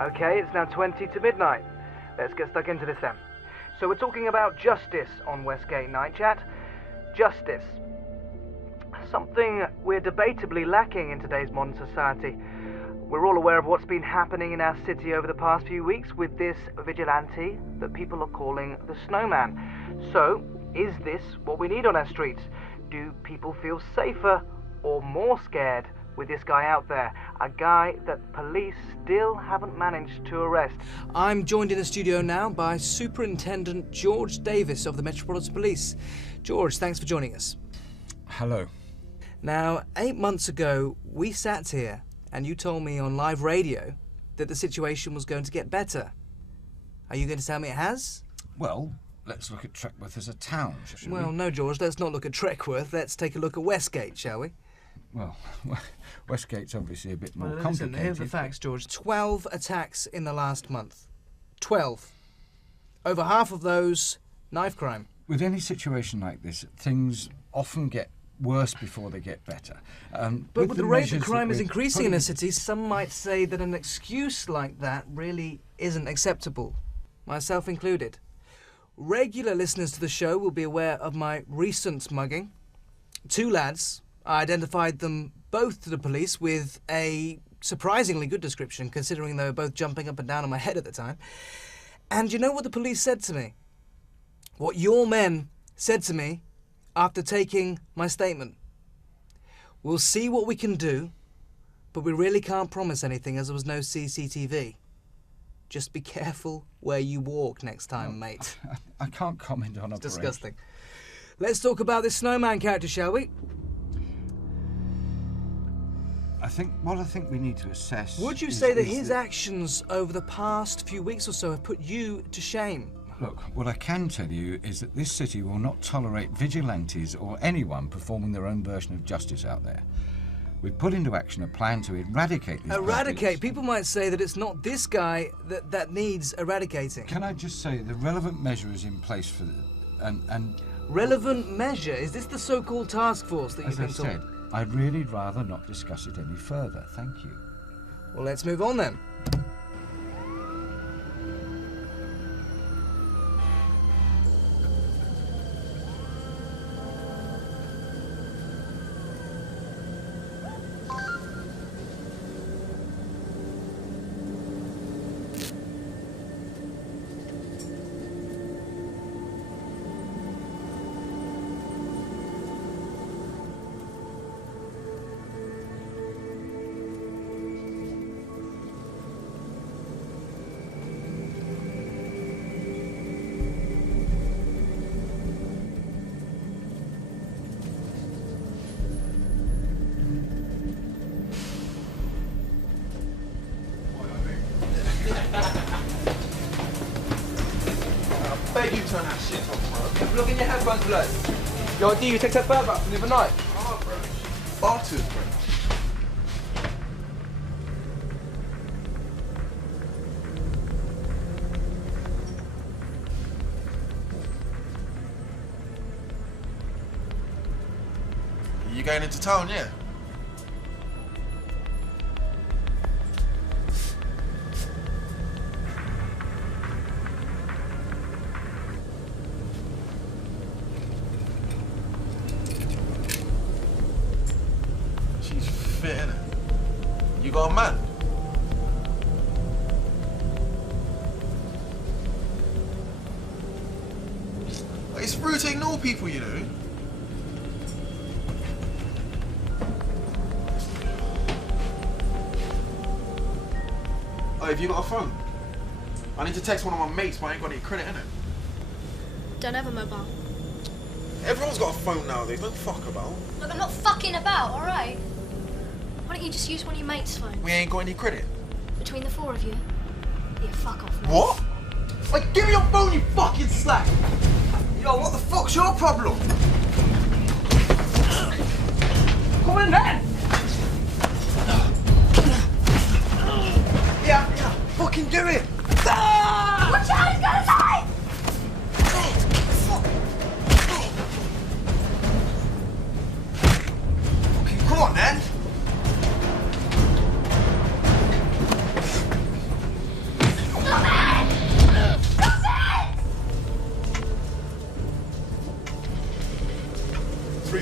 Okay, it's now 20 to midnight. Let's get stuck into this then. So we're talking about justice on Westgate Night Chat. Justice. Something we're debatably lacking in today's modern society. We're all aware of what's been happening in our city over the past few weeks with this vigilante that people are calling the Snowman. So, is this what we need on our streets? Do people feel safer or more scared with this guy out there? A guy that police still haven't managed to arrest. I'm joined in the studio now by Superintendent George Davis of the Metropolitan Police. George, thanks for joining us. Hello. Now, 8 months ago, we sat here and you told me on live radio that the situation was going to get better. Are you going to tell me it has? Well, let's look at Treckworth as a town, shall we? Well, no, George, let's not look at Treckworth. Let's take a look at Westgate, shall we? Well, Westgate's obviously a bit more Listen, complicated. here are the facts, George. 12 attacks in the last month. 12. Over half of those, knife crime. With any situation like this, things often get worse before they get better. But with the rate that crime is increasing in a city, some might say that an excuse like that really isn't acceptable, myself included. Regular listeners to the show will be aware of my recent mugging. 2 lads, I identified them both to the police with a surprisingly good description, considering they were both jumping up and down on my head at the time. And you know what the police said to me? What your men said to me after taking my statement. We'll see what we can do, but we really can't promise anything as there was no CCTV. Just be careful where you walk next time, mate. I can't comment on It's disgusting. Let's talk about this Snowman character, shall we? I think we need to assess... Would you say that his actions over the past few weeks or so have put you to shame? Look, what I can tell you is that this city will not tolerate vigilantes or anyone performing their own version of justice out there. We've put into action a plan to eradicate these Eradicate? People might say that it's not this guy that needs eradicating. Can I just say the relevant measure is in place for and relevant measure? Is this the so-called task force that you've been told? As I said, I'd really rather not discuss it any further. Thank you. Well, let's move on then. I bet you turn that shit off, bro. Look in your headphones, blood. Yo, D, you take that bird back from the other night. Oh, bro. Barters, bro. You going into town, yeah? She's fit, innit? You got a man? It's rude to ignore people, you know. Oh, have you got a phone? I need to text one of my mates, but I ain't got any credit, innit? Don't have a mobile. Everyone's got a phone nowadays, don't fuck about. Look, I'm not fucking about, alright? Why don't you just use one of your mates' phones? We ain't got any credit. Between the 4 of you? Yeah, fuck off, mate. What? Like, give me your phone, you fucking slag! Yo, what the fuck's your problem? Come in, man! Yeah, fucking do it! Watch out, he's gonna die! Okay, come on, then!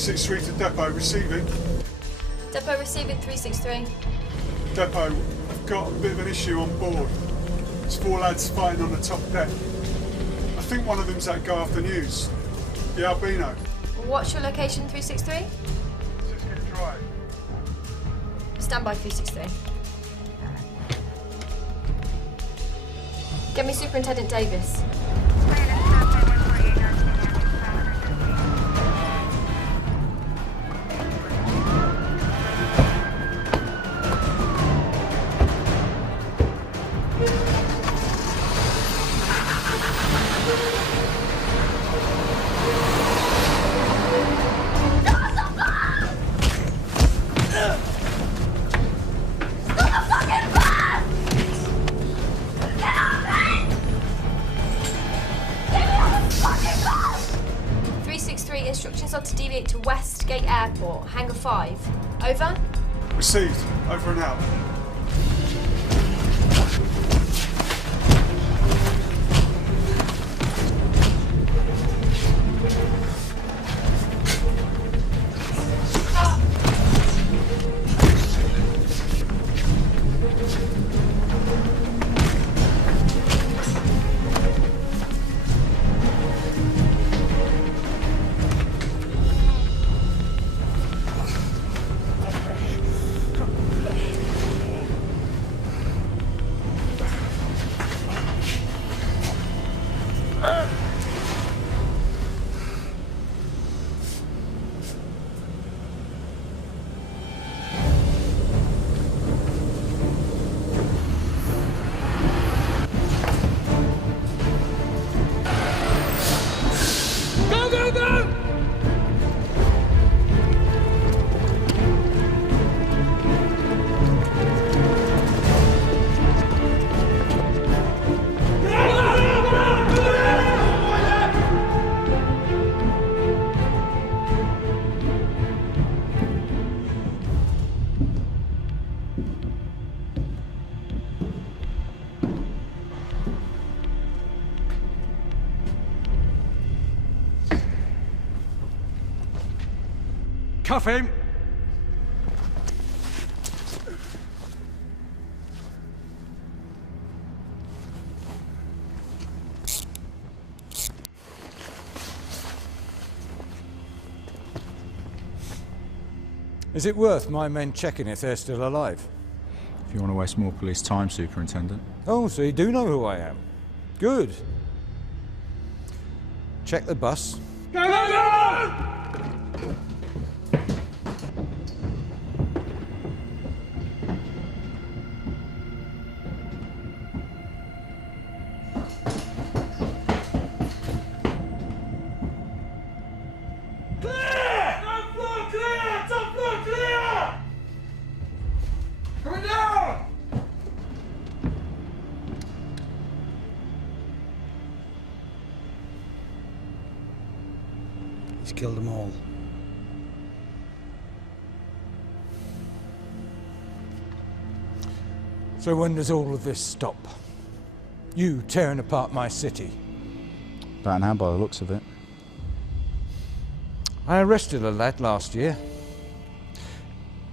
363 to depot, receiving. Depot receiving 363. Depot, I've got a bit of an issue on board. There's 4 lads fighting on the top deck. I think one of them's that guy off the news, the albino. What's your location, 363? Westgate Drive. Stand by 363. Get me Superintendent Davis. Instructions are to deviate to Westgate Airport, Hangar 5. Over? Received. Over and out. Cuff him! Is it worth my men checking if they're still alive? If you want to waste more police time, Superintendent. Oh, so you do know who I am. Good. Check the bus. Go, go, go! He's killed them all. So when does all of this stop? You tearing apart my city. About now, by the looks of it. I arrested a lad last year.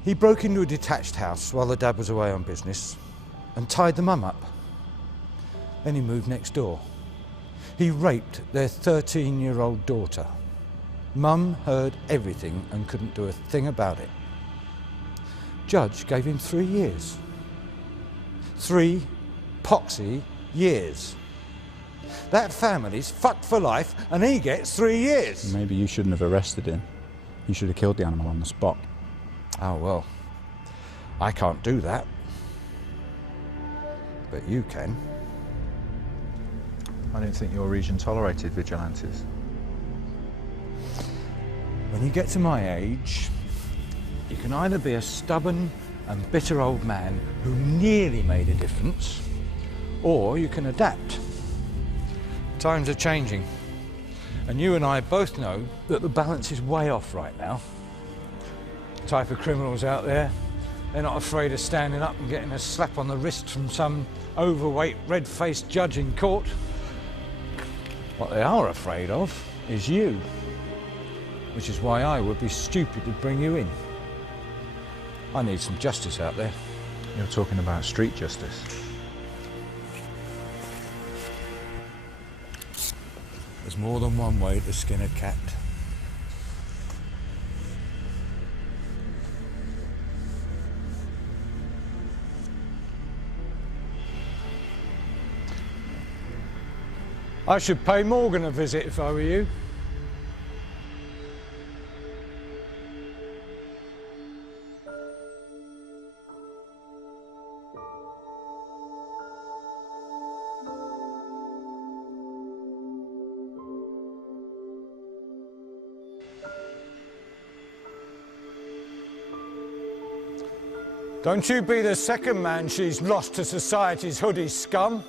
He broke into a detached house while the dad was away on business and tied the mum up. Then he moved next door. He raped their 13-year-old daughter. Mum heard everything and couldn't do a thing about it. Judge gave him 3 years. 3 poxy years. That family's fucked for life and he gets 3 years. Maybe you shouldn't have arrested him. You should have killed the animal on the spot. Oh, well, I can't do that. But you can. I didn't think your region tolerated vigilantes. When you get to my age, you can either be a stubborn and bitter old man who nearly made a difference, or you can adapt. Times are changing, and you and I both know that the balance is way off right now. The type of criminals out there, they're not afraid of standing up and getting a slap on the wrist from some overweight, red-faced judge in court. What they are afraid of is you. which is why I would be stupid to bring you in. I need some justice out there. You're talking about street justice. There's more than one way to skin a cat. I should pay Morgan a visit if I were you. Don't you be the second man she's lost to society's hoodie scum.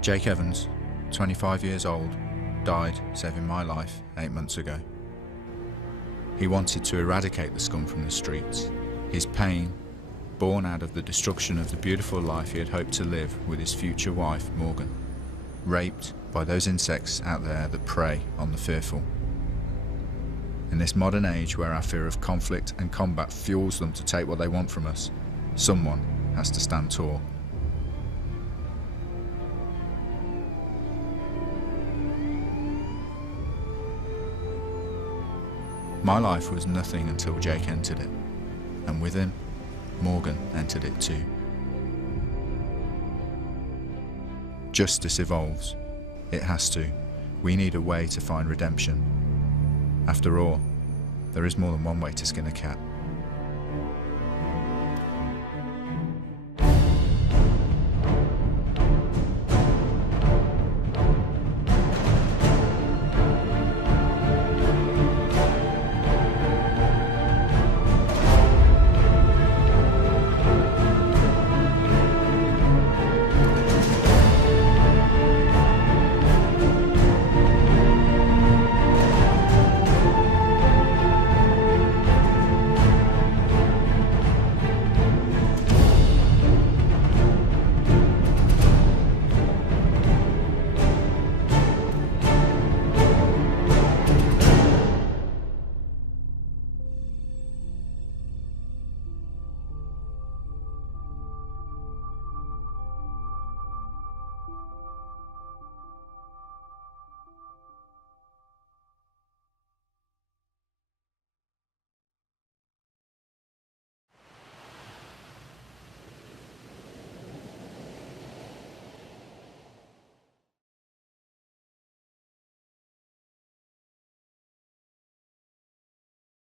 Jake Evans, 25 years old, died saving my life 8 months ago. He wanted to eradicate the scum from the streets. His pain, born out of the destruction of the beautiful life he had hoped to live with his future wife, Morgan, raped by those insects out there that prey on the fearful. In this modern age where our fear of conflict and combat fuels them to take what they want from us, someone has to stand tall. My life was nothing until Jake entered it, and with him, Morgan entered it too. Justice evolves. It has to. We need a way to find redemption. After all, there is more than one way to skin a cat.